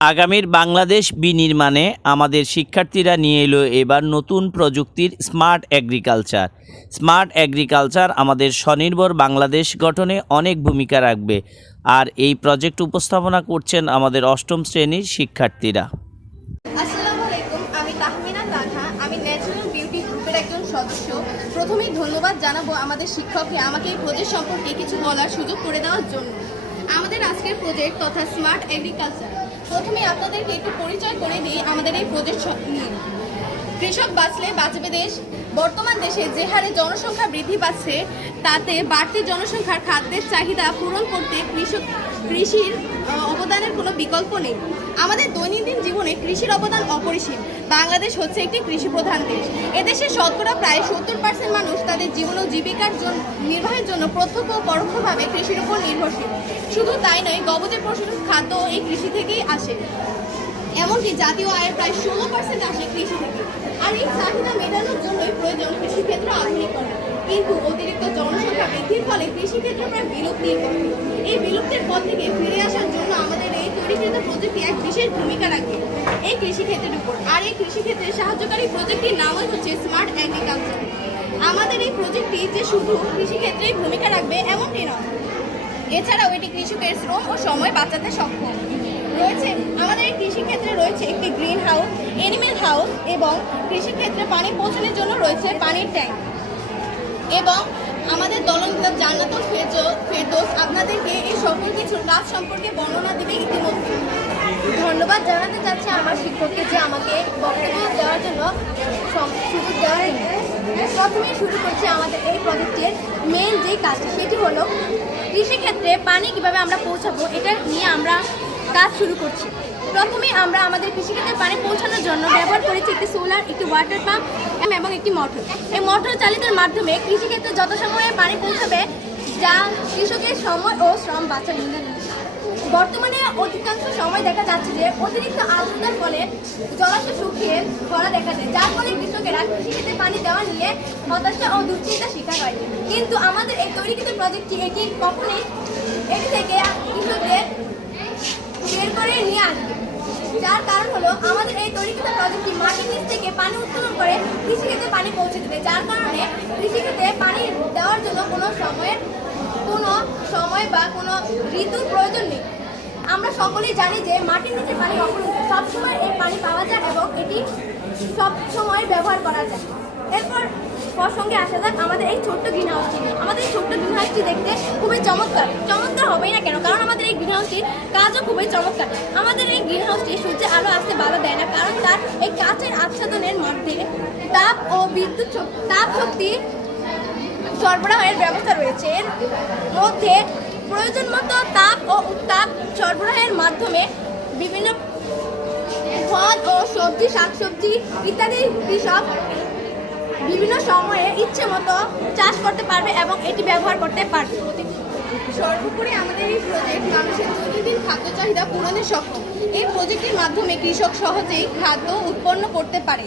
আগামীর বাংলাদেশ বিনির্মাণে আমাদের শিক্ষার্থীরা নিয়ে এলো এবার নতুন প্রযুক্তির স্মার্ট এগ্রিকালচার স্মার্ট এগ্রিকালচার আমাদের স্বনির্ভর বাংলাদেশ গঠনে অনেক ভূমিকা রাখবে। আর এই প্রজেক্ট উপস্থাপনা করছেন আমাদের অষ্টম শ্রেণির শিক্ষার্থীরা। আমাদের আজকের প্রজেক্ট তথা স্মার্ট এগ্রিকালচার প্রথমে আপনাদেরকে একটু পরিচয় করে দিই আমাদের এই প্রজেক্ট নিয়ে কৃষক বাঁচলে বাঁচবে দেশ। বর্তমান দেশে যে হারে জনসংখ্যা বৃদ্ধি পাচ্ছে, তাতে বাড়তি জনসংখ্যার খাদ্যের চাহিদা পূরণ করতে কৃষক, কৃষির অবদানের কোনো বিকল্প নেই। আমাদের দৈনন্দিন জীবনে কৃষির অবদান অপরিসীম। বাংলাদেশ হচ্ছে একটি কৃষি প্রধান দেশ। এদেশে শতকরা প্রায় সত্তর পার্সেন্ট মানুষ তাদের জীবন ও জীবিকার জন্য নির্বাহের জন্য প্রত্যক্ষ ও পরোক্ষভাবে কৃষির উপর নির্ভরশীল। শুধু তাই নয়, গবাদি পশুর খাদ্য এই কৃষি থেকেই আসে। এমনকি জাতীয় আয়ের প্রায় ষোলো পার্সেন্ট আসে কৃষি থেকে। আর এই চাহিদা মেটানোর জন্যই প্রয়োজন কৃষিক্ষেত্র আধুনিকরণ কিন্তু অতিরিক্ত জনসংখ্যা বৃদ্ধির ফলে কৃষিক্ষেত্র প্রায় বিলুপ্তির এই বিলুপ্তির পথ থেকে ফিরে আসার জন্য আমাদের এই তৈরিকৃত প্রযুক্তি এক বিশেষ ভূমিকা রাখে। এই কৃষিক্ষেত্রের উপর। আর এই কৃষিক্ষেত্রে সাহায্যকারী প্রযুক্তির নামই হচ্ছে স্মার্ট অ্যাগ্রিকালচার আমাদের এই প্রযুক্তি যে শুধু কৃষিক্ষেত্রেই ভূমিকা রাখবে, এমনটি নয়। এছাড়াও এটি কৃষকের শ্রম ও সময় বাঁচাতে সক্ষম। রয়েছে, আমাদের এই কৃষিক্ষেত্রে রয়েছে একটি গ্রিন হাউস এনিম্যাল হাউস এবং কৃষিক্ষেত্রে পানি পৌঁছানোর জন্য রয়েছে পানির ট্যাঙ্ক এবং আমাদের দলনেতা জান্নাতুল ফেরজো- ফেরদৌস, আপনাদেরকে এই সকল কিছুর কাজ সম্পর্কে বর্ণনা দেবে ইতিমধ্যে। ধন্যবাদ জানাতে চাচ্ছি আমার শিক্ষককে যে আমাকে বক্তব্য দেওয়ার জন্য সুযোগ দেওয়ার জন্য। প্রথমে শুরু করছি আমাদের এই প্রজেক্টের মেন যে কাজটি, সেটি হলো কৃষিক্ষেত্রে পানি কীভাবে আমরা পৌঁছাবো, এটা নিয়ে আমরা কাজ শুরু করছি। প্রথমে আমরা আমাদের কৃষিক্ষেত্রে পানি পৌঁছানোর জন্য ব্যবহার করেছি একটি সোলার একটি ওয়াটার পাম্প এবং একটি মোটর এই মোটর চালিতের মাধ্যমে কৃষিক্ষেত্রে যত সময়ে পানি পৌঁছাবে যা কৃষকের সময় ও শ্রম বাঁচাবে বর্তমানে অধিকাংশ সময় দেখা যাচ্ছে যে অতিরিক্ত আর্দ্রতার ফলে জলাশয় শুকিয়ে খরা দেখা যায়, যার ফলে কৃষকেরা কৃষিক্ষেত্রে পানি দেওয়া নিয়ে হতাশা ও দুশ্চিন্তার শিকার হয়। কিন্তু আমাদের এই তৈরিকৃত প্রজেক্টটি এটি কখনোই এটি থেকে কৃষকদের বের করে নিয়ে আসবে যার কারণ আমাদের এই তৈরিকৃত প্রযুক্তি মাটির নিচ থেকে পানি উত্তোলন করে কৃষিক্ষেত্রে পানি পৌঁছে দেবে, যার কারণে কৃষিক্ষেত্রে পানি দেওয়ার জন্য কোনো সময়ের, কোনো সময় বা কোনো ঋতুর প্রয়োজন নেই। আমরা সকলেই জানি যে মাটির নিচে পানি অপরিমিত সবসময় এই পানি পাওয়া যায় এবং এটি সব সময় ব্যবহার করা যায়। এরপর প্রসঙ্গে আসা যাক, আমাদের এই ছোট্ট গ্রিন হাউসটি আমাদের এই ছোট্ট গ্রিন হাউসটি দেখতে খুবই চমৎকার। চমৎকার হবেই না কেন? কারণ আমাদের এই গ্রিন হাউসটির কাজও খুবই চমৎকার। আমাদের এই গ্রিন হাউসটি সূর্যের আলো আসতে বাধা দেয় না, কারণ তার এই কাচের আচ্ছাদনের মধ্যে তাপ ও বিদ্যুৎ তাপ শক্তি সরবরাহের ব্যবস্থা রয়েছে। এর মধ্যে প্রয়োজন মতো তাপ ও উত্তাপ সরবরাহের মাধ্যমে বিভিন্ন ফল ও সবজি, শাকসবজি ইত্যাদি কৃষক বিভিন্ন সময়ে ইচ্ছে মতো চাষ করতে পারবে এবং এটি ব্যবহার করতে পারবে। সর্বোপরি আমাদের এই প্রজেক্ট মানুষের দৈনন্দিন খাদ্য চাহিদা পূরণে সক্ষম। এই প্রজেক্টের মাধ্যমে কৃষক সহজেই খাদ্য উৎপন্ন করতে পারে।